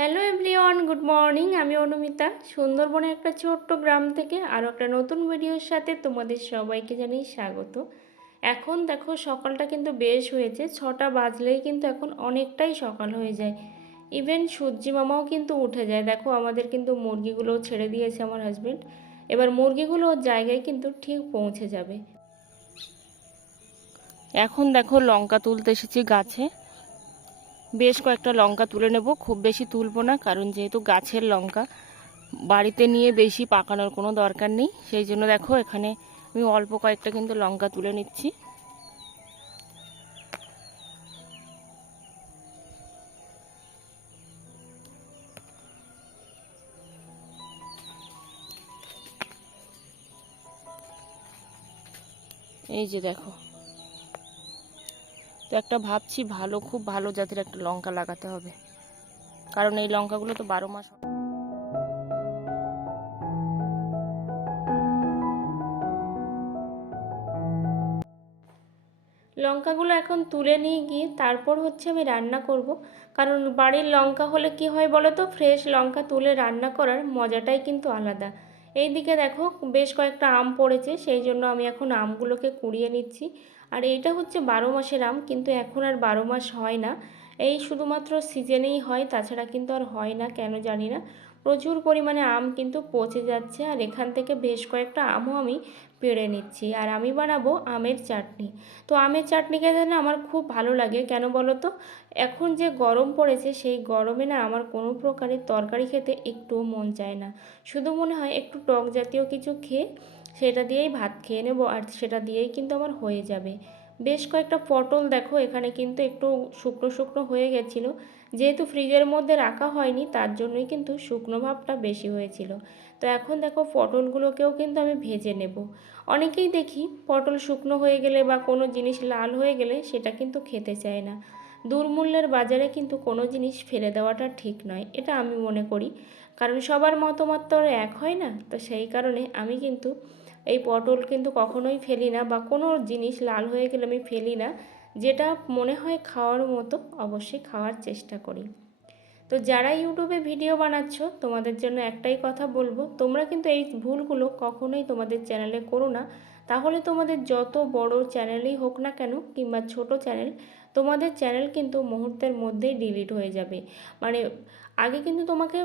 Hello everyone, good morning. আমি অনুমিতা। সুন্দরবনের একটা ছোট্ট গ্রাম থেকে আরও একটা নতুন ভিডিওর সাথে তোমাদের সবাইকে জানাই স্বাগত। এখন দেখো, সকালটা কিন্তু বেশ হয়েছে। ছটা বাজলেই কিন্তু এখন অনেকটাই সকাল হয়ে যায়। ইভেন সূর্যি মামাও কিন্তু উঠে যায়। দেখো, আমাদের কিন্তু মুরগিগুলোও ছেড়ে দিয়েছে আমার হাজব্যান্ড এবার মুরগিগুলো জায়গায় কিন্তু ঠিক পৌঁছে যাবে। এখন দেখো, লঙ্কা তুলতে এসেছি গাছে। বেশ কয়েকটা লঙ্কা তুলে নেব। খুব বেশি তুলবো না, কারণ যেহেতু গাছের লঙ্কা, বাড়িতে নিয়ে বেশি পাকানোর কোনো দরকার নেই। সেই জন্য দেখো, এখানে আমি অল্প কয়েকটা কিন্তু লঙ্কা তুলে নিচ্ছি। এই যে দেখো তো একটা ভাবছি ভালো, খুব ভালো জাতের একটা লঙ্কা লাগাতে হবে। কারণ এই লঙ্কাগুলো তো বারো মাস লঙ্কাগুলো এখন তুলে নিয়ে গিয়ে তারপর হচ্ছে আমি রান্না করব। কারণ বাড়ির লঙ্কা হলে কি হয় বলো তো ফ্রেশ লঙ্কা তুলে রান্না করার মজাটাই কিন্তু আলাদা। এইদিকে দেখো বেশ কয়েকটা আম পড়েছে, সেই জন্য আমি এখন আমগুলোকে কুড়িয়ে নিচ্ছি। আর এইটা হচ্ছে বারো মাসের আম, কিন্তু এখন আর বারো মাস হয় না। এই শুধুমাত্র সিজনেই হয়, তাছাড়া কিন্তু আর হয় না, কেন জানি না। প্রচুর পরিমাণে আম কিন্তু পচে যাচ্ছে আর এখান থেকে বেশ কয়েকটা আমও আমি পেড়ে নিচ্ছি আর আমি বানাবো আমের চাটনি। তো আমের চাটনি খেতে না আমার খুব ভালো লাগে, কেন বলো তো এখন যে গরম পড়েছে, সেই গরমে না আমার কোনো প্রকারের তরকারি খেতে একটুও মন চায় না। শুধু মনে হয় একটু টক জাতীয় কিছু খেয়ে সেটা দিয়েই ভাত খেয়ে নেব আর সেটা দিয়েই কিন্তু আমার হয়ে যাবে। বেশ কয়েকটা পটল দেখো, এখানে কিন্তু একটু শুকনো শুকনো হয়ে গেছিল। যেহেতু ফ্রিজের মধ্যে রাখা হয়নি, তার জন্যই কিন্তু শুকনো ভাবটা বেশি হয়েছিল। তো এখন দেখো পটলগুলোকেও কিন্তু আমি ভেজে নেব। অনেকেই দেখি পটল শুকনো হয়ে গেলে বা কোনো জিনিস লাল হয়ে গেলে সেটা কিন্তু খেতে চায় না। দুর্মূল্যের বাজারে কিন্তু কোনো জিনিস ফেলে দেওয়াটা ঠিক নয়, এটা আমি মনে করি। কারণ সবার মতামত তো এক হয় না, তো সেই কারণে আমি কিন্তু এই পটল কিন্তু কখনোই ফেলি না বা কোনো জিনিস লাল হয়ে গেলে আমি ফেলি না। যেটা মনে হয় খাওয়ার মতো অবশ্যই খাওয়ার চেষ্টা করি। তো যারা ইউটিউবে ভিডিও বানাচ্ছ, তোমাদের জন্য একটাই কথা বলব, তোমরা কিন্তু এই ভুলগুলো কখনোই তোমাদের চ্যানেলে করো না। তাহলে তোমাদের যত বড় চ্যানেলই হোক না কেন কিংবা ছোট চ্যানেল, তোমাদের চ্যানেল কিন্তু মুহূর্তের মধ্যেই ডিলিট হয়ে যাবে। মানে আগে কিন্তু তোমাকে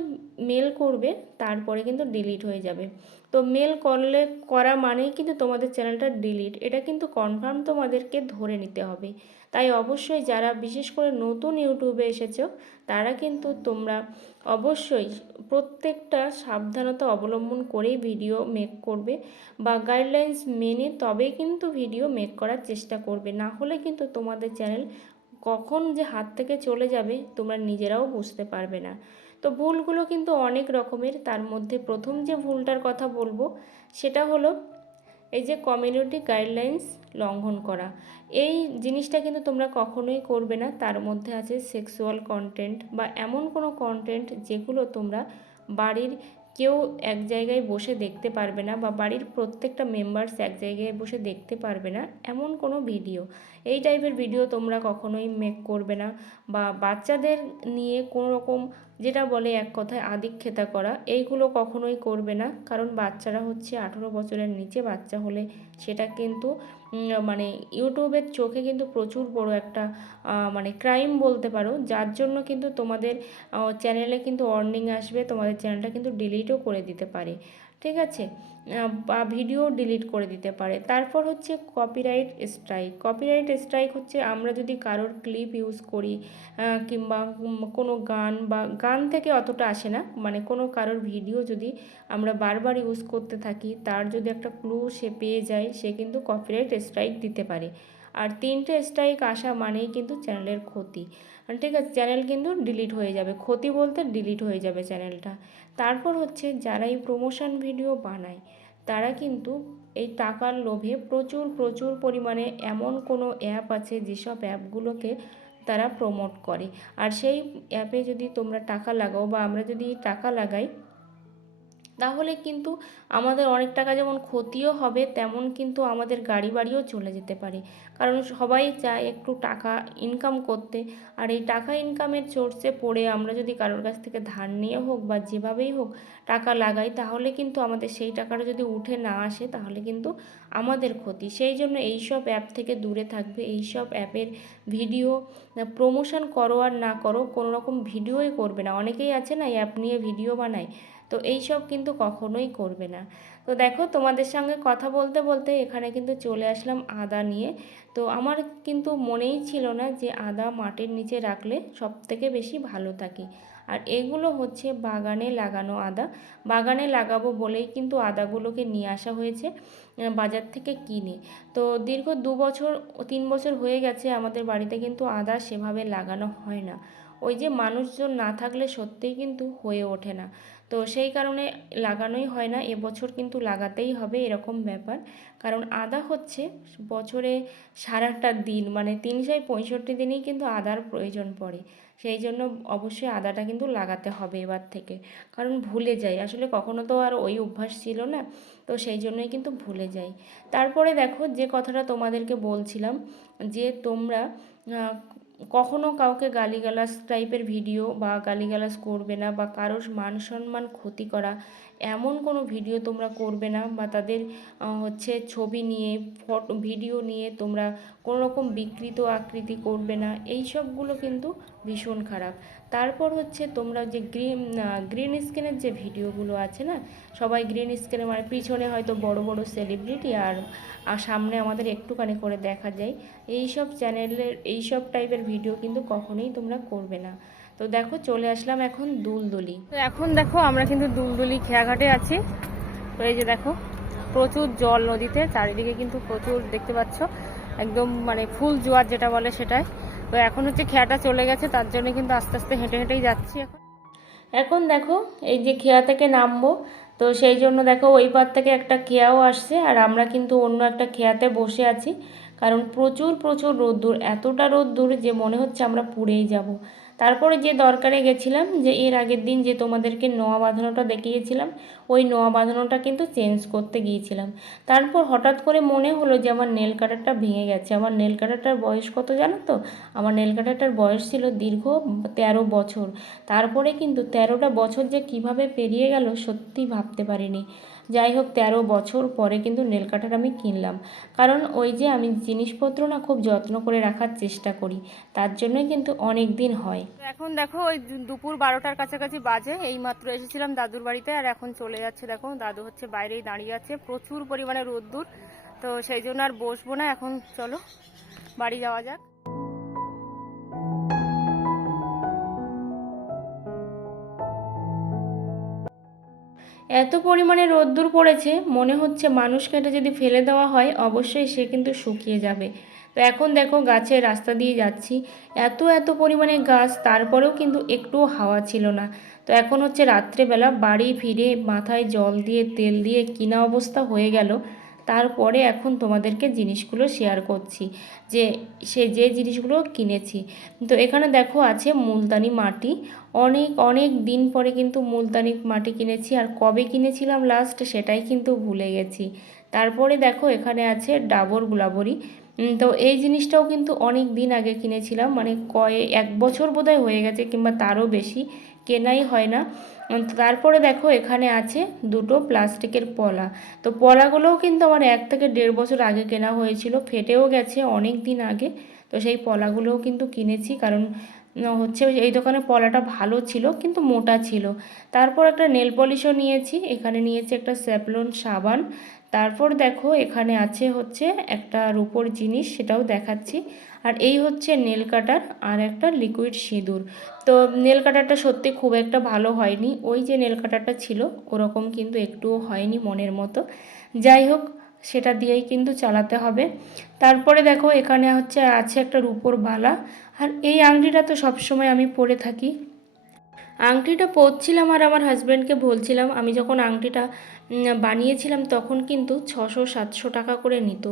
মেল করবে, তারপরে কিন্তু ডিলিট হয়ে যাবে। তো মেল করলে, করা মানেই কিন্তু তোমাদের চ্যানেলটা ডিলিট এটা কিন্তু কনফার্ম তোমাদেরকে ধরে নিতে হবে। তাই অবশ্যই যারা বিশেষ করে নতুন ইউটিউবে এসেছ, তারা কিন্তু তোমরা অবশ্যই প্রত্যেকটা সাবধানতা অবলম্বন করেই ভিডিও মেক করবে বা গাইডলাইন্স মেনে তবে কিন্তু ভিডিও মেক করার চেষ্টা করবে। না হলে কিন্তু তোমাদের চ্যানেল কখন যে হাত থেকে চলে যাবে তোমরা নিজেরাও বুঝতে পারবে না। তো ভুলগুলো কিন্তু অনেক রকমের, তার মধ্যে প্রথম যে ভুলটার কথা বলব, সেটা হলো এই যে কমিউনিটি গাইডলাইন্স লঙ্ঘন করা, এই জিনিসটা কিন্তু তোমরা কখনোই করবে না। তার মধ্যে আছে সেক্সুয়াল কন্টেন্ট বা এমন কোনো কন্টেন্ট যেগুলো তোমরা বাড়ির কেউ এক জায়গায় বসে দেখতে পারবে না বা বাড়ির প্রত্যেকটা মেম্বার্স এক জায়গায় বসে দেখতে পারবে না এমন কোনো ভিডিও এই টাইপের ভিডিও তোমরা কখনোই মেক করবে না বা বাচ্চাদের নিয়ে কোনো রকম যেটা বলে এক কথায় আদিক্ষেতা করা, এইগুলো কখনোই করবে না। কারণ বাচ্চারা হচ্ছে আঠেরো বছরের নিচে বাচ্চা হলে সেটা কিন্তু মানে ইউটিউবের চোখে কিন্তু প্রচুর বড় একটা মানে ক্রাইম বলতে পারো। যার জন্য কিন্তু তোমাদের চ্যানেলে কিন্তু অর্নিং আসবে, তোমাদের চ্যানেলটা কিন্তু ডিলিটও করে দিতে পারে। ঠিক আছে? বা ভিডিও ডিলিট করে দিতে পারে। তারপর হচ্ছে কপিরাইট স্ট্রাইক কপিরাইট স্ট্রাইক হচ্ছে আমরা যদি কারোর ক্লিপ ইউজ করি কিংবা কোনো গান বা, গান থেকে অতটা আসে না। মানে কোনো কারোর ভিডিও যদি আমরা বারবার ইউজ করতে থাকি, তার যদি একটা ক্লু সে পেয়ে যায়, সে কিন্তু কপিরাইট স্ট্রাইক দিতে পারে। আর তিনটে স্ট্রাইক আসা মানেই কিন্তু চ্যানেলের ক্ষতি। ঠিক আছে চ্যানেল কিন্তু ডিলিট হয়ে যাবে। ক্ষতি বলতে ডিলিট হয়ে যাবে চ্যানেলটা তারপর হচ্ছে যারা এই প্রমোশন ভিডিও বানায়, তারা কিন্তু এই টাকার লোভে প্রচুর প্রচুর পরিমাণে এমন কোনো অ্যাপ আছে যেসব অ্যাপগুলোকে তারা প্রমোট করে। আর সেই অ্যাপে যদি তোমরা টাকা লাগাও বা আমরা যদি টাকা লাগাই তাহলে কিন্তু আমাদের অনেক টাকা যেমন ক্ষতিও হবে, তেমন কিন্তু আমাদের গাড়ি বাড়িও চলে যেতে পারে। কারণ সবাই চায় একটু টাকা ইনকাম করতে। আর এই টাকা ইনকামের সোর্সে পড়ে আমরা যদি কারোর কাছ থেকে ধার নিয়ে হোক বা যেভাবেই হোক টাকা লাগাই, তাহলে কিন্তু আমাদের সেই টাকাটা যদি উঠে না আসে, তাহলে কিন্তু আমাদের ক্ষতি। সেই জন্য এইসব অ্যাপ থেকে দূরে থাকবে। এইসব অ্যাপের ভিডিও প্রমোশন করো আর না করো কোনো রকম ভিডিওই করবে না। অনেকেই আছে না অ্যাপ নিয়ে ভিডিও বানায়। তো এই সব কিন্তু কখনোই করবে না। তো দেখো তোমাদের সঙ্গে কথা বলতে বলতে এখানে কিন্তু চলে আসলাম আদা নিয়ে। তো আমার কিন্তু মনেই ছিল না যে আদা মাটির নিচে রাখলে সব থেকে বেশি ভালো থাকে। আর এগুলো হচ্ছে বাগানে লাগানো আদা। বাগানে লাগাবো বলেই কিন্তু আদাগুলোকে নিয়ে আসা হয়েছে বাজার থেকে কিনে। তো দীর্ঘ দু বছর, তিন বছর হয়ে গেছে আমাদের বাড়িতে কিন্তু আদা সেভাবে লাগানো হয় না। ওই যে মানুষজন না থাকলে সত্যিই কিন্তু হয়ে ওঠে না। তো সেই কারণে লাগানোই হয় না, এবছর কিন্তু লাগাতেই হবে এরকম ব্যাপার। কারণ আদা হচ্ছে বছরে সারাটা দিন মানে তিনশো পঁয়ষট্টি দিনেই কিন্তু আদার প্রয়োজন পড়ে। সেই জন্য অবশ্যই আদাটা কিন্তু লাগাতে হবে এবার থেকে। কারণ ভুলে যাই আসলে কখনো তো আর ওই অভ্যাস ছিল না, তো সেই জন্যই কিন্তু ভুলে যাই। তারপরে দেখো যে কথাটা তোমাদেরকে বলছিলাম যে তোমরা কখনো কাউকে গালিগালাজ টাইপের ভিডিও বা গালিগালাজ করবে না বা কারোর মান সম্মান ক্ষতি করা এমন কোনো ভিডিও তোমরা করবে না বা তাদের হচ্ছে ছবি নিয়ে, ফটো, ভিডিও নিয়ে তোমরা কোনো রকম বিকৃত আকৃতি করবে না। এই সবগুলো কিন্তু ভীষণ খারাপ। তারপর হচ্ছে তোমরা যে গ্রিন গ্রিন স্ক্রিনের যে ভিডিওগুলো আছে না, সবাই গ্রিন স্ক্রিনে মানে পিছনে হয়তো বড় বড় সেলিব্রিটি আর সামনে আমাদের একটুখানি করে দেখা যায়। এই সব চ্যানেলের এই সব টাইপের ভিডিও কিন্তু কখনোই তোমরা করবে না। তো দেখো, চলে আসলাম এখন দুলদুলি। তো এখন দেখো, আমরা কিন্তু দুলদুলি খেয়াঘাটে আছি। তো এই যে দেখো, প্রচুর জল নদীতে, চারিদিকে কিন্তু প্রচুর দেখতে পাচ্ছ, একদম মানে ফুল জোয়ার যেটা বলে সেটাই তো এখন হচ্ছে খেয়াটা চলে গেছে, তার জন্য কিন্তু আস্তে আস্তে হেঁটে হেঁটেই যাচ্ছি এখন। এখন দেখো, এই যে খেয়া থেকে নামবো, তো সেই জন্য দেখো ওই পার থেকে একটা খেয়াও আসছে, আর আমরা কিন্তু অন্য একটা খেয়াতে বসে আছি। কারণ প্রচুর প্রচুর রোদ্দুর, এতটা রোদ্দুর যে মনে হচ্ছে আমরা পুড়েই যাব। তারপরে যে দরকারে গেছিলাম যে এর আগের দিন যে তোমাদেরকে নোয়া বাঁধানোটা দেখিয়েছিলাম, ওই নোয়া বাঁধানোটা কিন্তু চেঞ্জ করতে গিয়েছিলাম। তারপর হঠাৎ করে মনে হলো যে আমার নেল কাটারটা ভেঙে গেছে। আমার নেল কাটারটার বয়স কত জানো তো? আমার নেল কাটারটার বয়স ছিল দীর্ঘ তেরো বছর। তারপরে কিন্তু তেরোটা বছর যে কীভাবে পেরিয়ে গেল সত্যি ভাবতে পারিনি। যাই হোক, তেরো বছর পরে কিন্তু নেল কাটার আমি কিনলাম। কারণ ওই যে আমি জিনিসপত্র না খুব যত্ন করে রাখার চেষ্টা করি, তার জন্যই কিন্তু অনেক দিন হয়। এখন দেখো, ওই দুপুর বারোটার কাছাকাছি বাজে, এই মাত্র এসেছিলাম দাদুর বাড়িতে, আর এখন চলে যাচ্ছে দেখো, দাদু হচ্ছে বাইরেই দাঁড়িয়ে আছে, প্রচুর পরিমাণে রোদ্দুর, তো সেই জন্য আর বসবো না, এখন চলো, বাড়ি যাওয়া যাক। এত পরিমাণে রোদ্দুর পড়েছে, মনে হচ্ছে মানুষকে এটা যদি ফেলে দেওয়া হয়, অবশ্যই সে কিন্তু শুকিয়ে যাবে। তো এখন দেখো গাছের রাস্তা দিয়ে যাচ্ছি। এত এত পরিমাণে গাছ, তারপরেও কিন্তু একটুও হাওয়া ছিল না। তো এখন হচ্ছে রাত্রেবেলা বাড়ি ফিরে মাথায় জল দিয়ে, তেল দিয়ে কিনা অবস্থা হয়ে গেল। তারপরে এখন তোমাদেরকে জিনিসগুলো শেয়ার করছি। যে, সে যে জিনিসগুলো কিনেছি। তো এখানে দেখো আছে মুলতানি মাটি। অনেক অনেক দিন পরে কিন্তু মুলতানি মাটি কিনেছি। আর কবে কিনেছিলাম লাস্ট সেটাই কিন্তু ভুলে গেছি। তারপরে দেখো এখানে আছে ডাবর গুলাবরি। তো এই জিনিসটাও কিন্তু অনেক দিন আগে কিনেছিলাম মানে কয়ে এক বছর বোধহয় হয়ে গেছে কিংবা তারও বেশি কেনাই হয় না। তারপরে দেখো এখানে আছে দুটো প্লাস্টিকের পলা। তো পলাগুলোও কিন্তু আমার এক থেকে দেড় বছর আগে কেনা হয়েছিল, ফেটেও গেছে অনেক দিন আগে। তো সেই পলাগুলোও কিন্তু কিনেছি, কারণ হচ্ছে এই দোকানে পলাটা ভালো ছিল, কিন্তু মোটা ছিল। তারপর একটা নেল পলিশও নিয়েছি, এখানে নিয়েছি একটা স্যাপলন সাবান। তারপর দেখো এখানে আছে হচ্ছে একটা রূপোর জিনিস, সেটাও দেখাচ্ছি। আর এই হচ্ছে নেল কাটার আর একটা লিকুইড সিঁদুর। তো নেল কাটারটা সত্যি খুব একটা ভালো হয়নি। ওই যে নেল কাটারটা ছিল, ওরকম কিন্তু একটুও হয়নি মনের মতো। যাই হোক সেটা দিয়েই কিন্তু চালাতে হবে। তারপরে দেখো এখানে হচ্ছে আছে একটা রূপোর বালা। আর এই আংটিটা তো সবসময় আমি পরে থাকি। আংটিটা পরছিলাম আর আমার হাজব্যান্ডকে বলছিলাম, আমি যখন আংটিটা বানিয়েছিলাম তখন কিন্তু ছশো সাতশো টাকা করে নিত।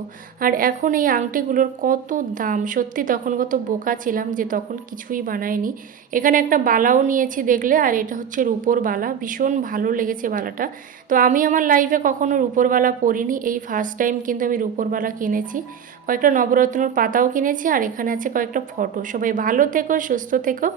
আর এখন এই আংটিগুলোর কত দাম? সত্যি তখন কত বোকা ছিলাম যে তখন কিছুই বানায়নি এখানে একটা বালাও নিয়েছি দেখলে, আর এটা হচ্ছে রূপোর বালা। ভীষণ ভালো লেগেছে বালাটা। তো আমি আমার লাইফে কখনো রূপোর বালা পরিনি। এই ফার্স্ট টাইম কিন্তু আমি রূপোর বালা কিনেছি। কয়েকটা নবরত্নর পাতাও কিনেছি, আর এখানে আছে কয়েকটা ফটো সবাই ভালো থেকো, সুস্থ থেকো।